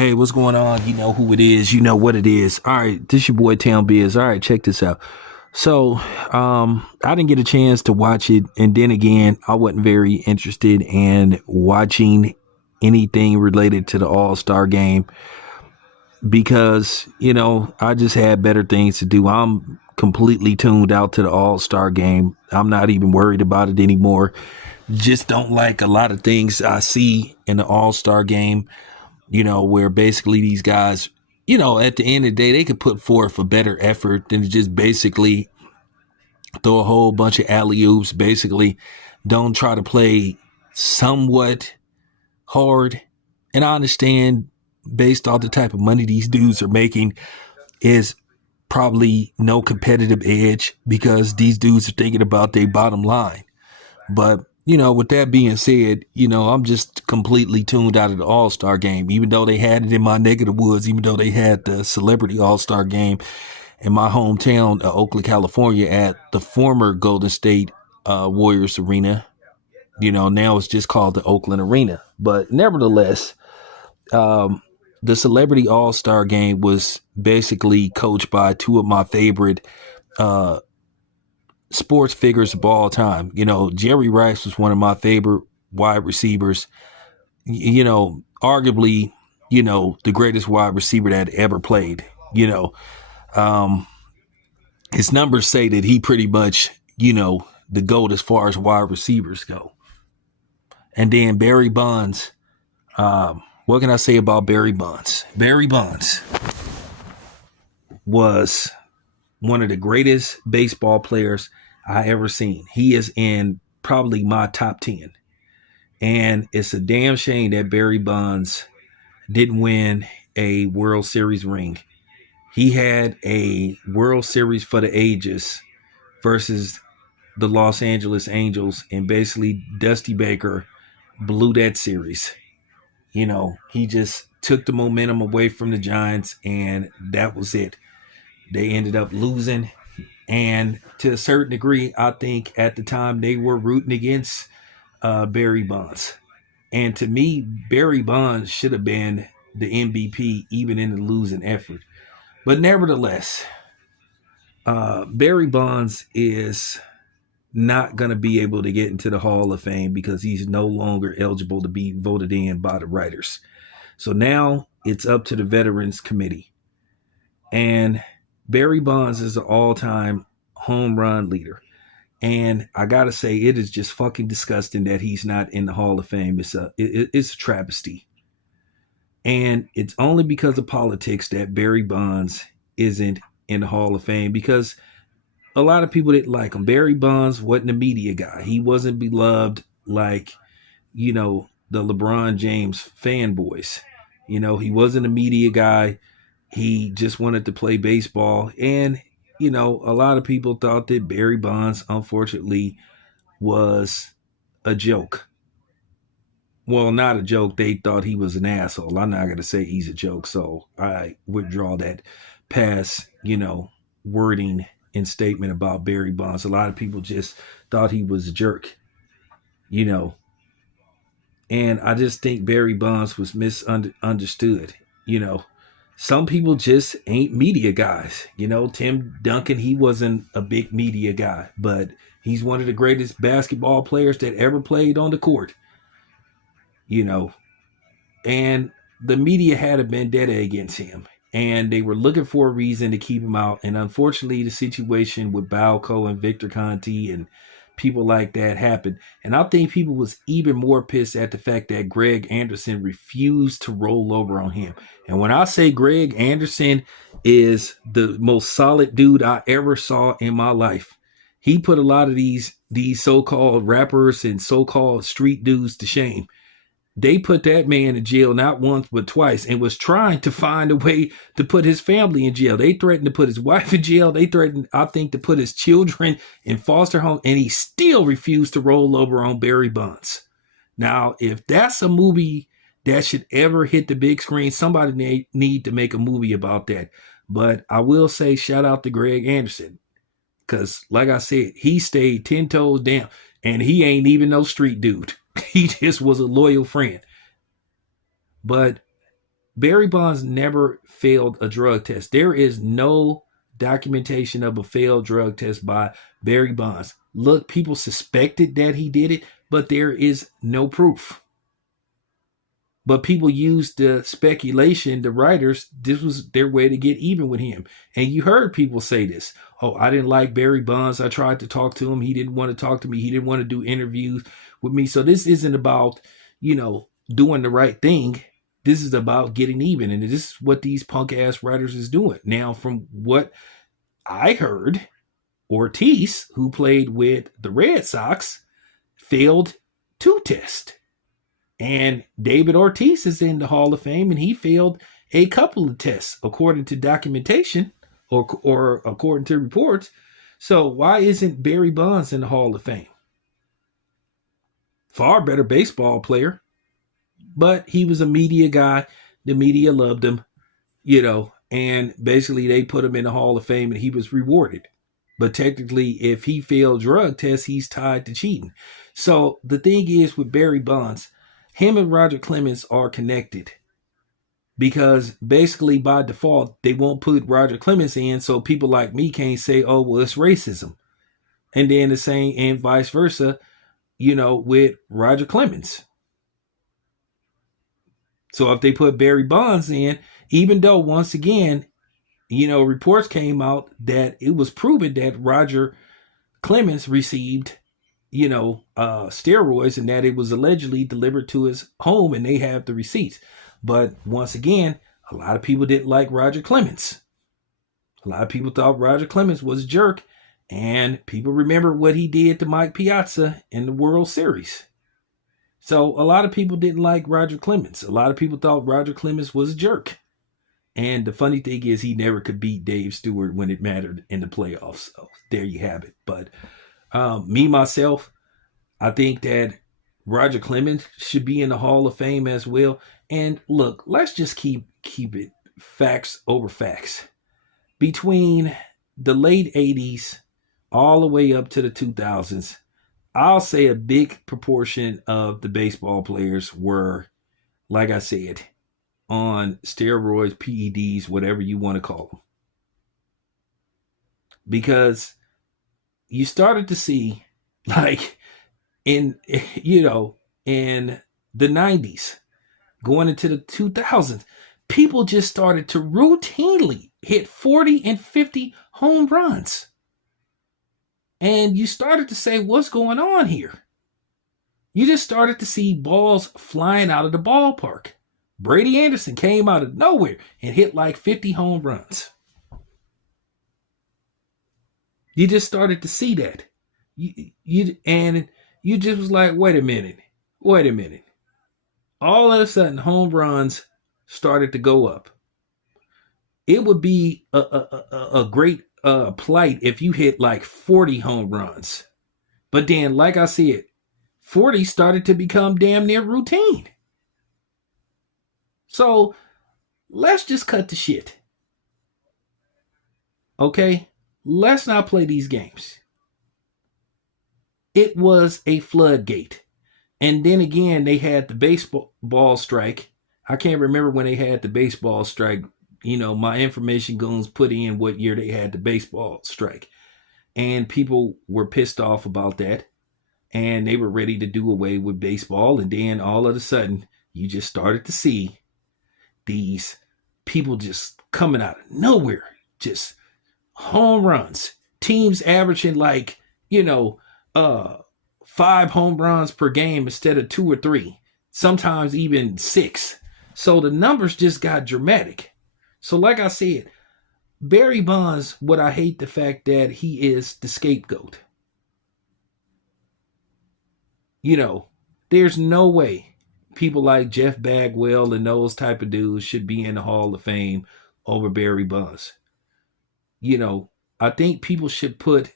Hey, what's going on? You know who it is. You know what it is. All right, this your boy Town Biz. All right, check this out. So, I didn't get a chance to watch it, and then again, I wasn't very interested in watching anything related to the All Star game because I just had better things to do. I'm completely tuned out to the All Star game. I'm not even worried about it anymore. Just don't like a lot of things I see in the All Star game, where basically these guys, at the end of the day, they could put forth a better effort than to just basically throw a whole bunch of alley oops, basically don't try to play somewhat hard. And I understand based off the type of money these dudes are making is probably no competitive edge because these dudes are thinking about their bottom line. But with that being said, I'm just completely tuned out of the All Star game, even though they had it in my neck of the woods, even though they had the Celebrity All Star game in my hometown, Oakland, California, at the former Golden State Warriors Arena. Now it's just called the Oakland Arena. But nevertheless, the Celebrity All Star game was basically coached by two of my favorite sports figures of all time. Jerry Rice was one of my favorite wide receivers. Arguably, the greatest wide receiver that ever played. Um, his numbers say that he pretty much, the GOAT as far as wide receivers go. And then Barry Bonds. What can I say about Barry Bonds? Barry Bonds was one of the greatest baseball players I ever seen. He is in probably my top 10. And it's a damn shame that Barry Bonds didn't win a World Series ring. He had a World Series for the ages versus the Los Angeles Angels, and basically Dusty Baker blew that series. He just took the momentum away from the Giants, and that was it. They ended up losing. And to a certain degree, I think at the time they were rooting against Barry Bonds. And to me, Barry Bonds should have been the MVP even in the losing effort. But nevertheless, Barry Bonds is not going to be able to get into the Hall of Fame because he's no longer eligible to be voted in by the writers. So now it's up to the Veterans Committee. And Barry Bonds is an all-time home run leader. And I got to say, it is just fucking disgusting that he's not in the Hall of Fame. It's a travesty. And it's only because of politics that Barry Bonds isn't in the Hall of Fame, because a lot of people didn't like him. Barry Bonds wasn't a media guy. He wasn't beloved like, the LeBron James fanboys. He wasn't a media guy. He just wanted to play baseball. And, a lot of people thought that Barry Bonds, unfortunately, was a joke. Well, not a joke. They thought he was an asshole. I'm not going to say he's a joke. So I withdraw that past, wording and statement about Barry Bonds. A lot of people just thought he was a jerk, and I just think Barry Bonds was misunderstood. Some people just ain't media guys. Tim Duncan, he wasn't a big media guy, but he's one of the greatest basketball players that ever played on the court. And the media had a vendetta against him, and they were looking for a reason to keep him out. And unfortunately, the situation with Balco and Victor Conti and people like that happened. And I think people was even more pissed at the fact that Greg Anderson refused to roll over on him. And when I say Greg Anderson is the most solid dude I ever saw in my life, he put a lot of these so-called rappers and so-called street dudes to shame. They put that man in jail not once but twice, and was trying to find a way to put his family in jail. They threatened to put his wife in jail. They threatened, I think, to put his children in foster home, and he still refused to roll over on Barry Bonds. Now, if that's a movie that should ever hit the big screen, somebody need to make a movie about that. But I will say shout out to Greg Anderson, because like I said, he stayed 10 toes down, and he ain't even no street dude. He just was a loyal friend. But Barry Bonds never failed a drug test. There is no documentation of a failed drug test by Barry Bonds. Look, people suspected that he did it, but there is no proof. But people used the speculation, the writers, this was their way to get even with him. And you heard people say this. Oh, I didn't like Barry Bonds. I tried to talk to him. He didn't want to talk to me. He didn't want to do interviews with me. So this isn't about, doing the right thing. This is about getting even. And this is what these punk ass writers is doing. Now, from what I heard, Ortiz, who played with the Red Sox, failed 2 tests. And David Ortiz is in the Hall of Fame, and he failed a couple of tests, according to documentation or according to reports. So why isn't Barry Bonds in the Hall of Fame? Far better baseball player, but he was a media guy. The media loved him, and basically they put him in the Hall of Fame, and he was rewarded. But technically, if he failed drug tests, he's tied to cheating. So the thing is with Barry Bonds, him and Roger Clemens are connected because basically by default, they won't put Roger Clemens in. So people like me can't say, oh, well, it's racism. And then the same and vice versa, with Roger Clemens. So if they put Barry Bonds in, even though once again, reports came out that it was proven that Roger Clemens received steroids and that it was allegedly delivered to his home and they have the receipts. But once again, a lot of people didn't like Roger Clemens. A lot of people thought Roger Clemens was a jerk, and people remember what he did to Mike Piazza in the World Series. So a lot of people didn't like Roger Clemens. A lot of people thought Roger Clemens was a jerk. And the funny thing is he never could beat Dave Stewart when it mattered in the playoffs. So there you have it. But me, myself, I think that Roger Clemens should be in the Hall of Fame as well. And look, let's just keep it facts over facts. Between the late 80s all the way up to the 2000s, I'll say a big proportion of the baseball players were, like I said, on steroids, PEDs, whatever you want to call them. Because you started to see, like in the 90s, going into the 2000s, people just started to routinely hit 40 and 50 home runs. And you started to say, what's going on here? You just started to see balls flying out of the ballpark. Brady Anderson came out of nowhere and hit like 50 home runs. You just started to see that. You just was like, wait a minute. All of a sudden, home runs started to go up. It would be a great plight if you hit like 40 home runs. But then, like I said, 40 started to become damn near routine. So let's just cut the shit. Okay? Let's not play these games. It was a floodgate. And then again, they had the baseball strike. I can't remember when they had the baseball strike. My information goons put in what year they had the baseball strike. And people were pissed off about that. And they were ready to do away with baseball. And then all of a sudden, you just started to see these people just coming out of nowhere. Just home runs. Teams averaging 5 home runs per game instead of 2 or 3. Sometimes even 6. So the numbers just got dramatic. So like I said, Barry Bonds, what I hate the fact that he is the scapegoat. There's no way people like Jeff Bagwell and those type of dudes should be in the Hall of Fame over Barry Bonds. I think people should put,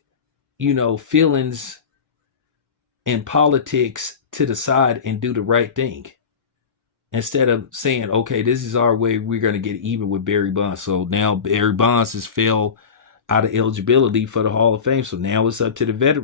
feelings and politics to the side and do the right thing. Instead of saying, okay, this is our way, we're going to get even with Barry Bonds. So now Barry Bonds has fell out of eligibility for the Hall of Fame. So now it's up to the veterans.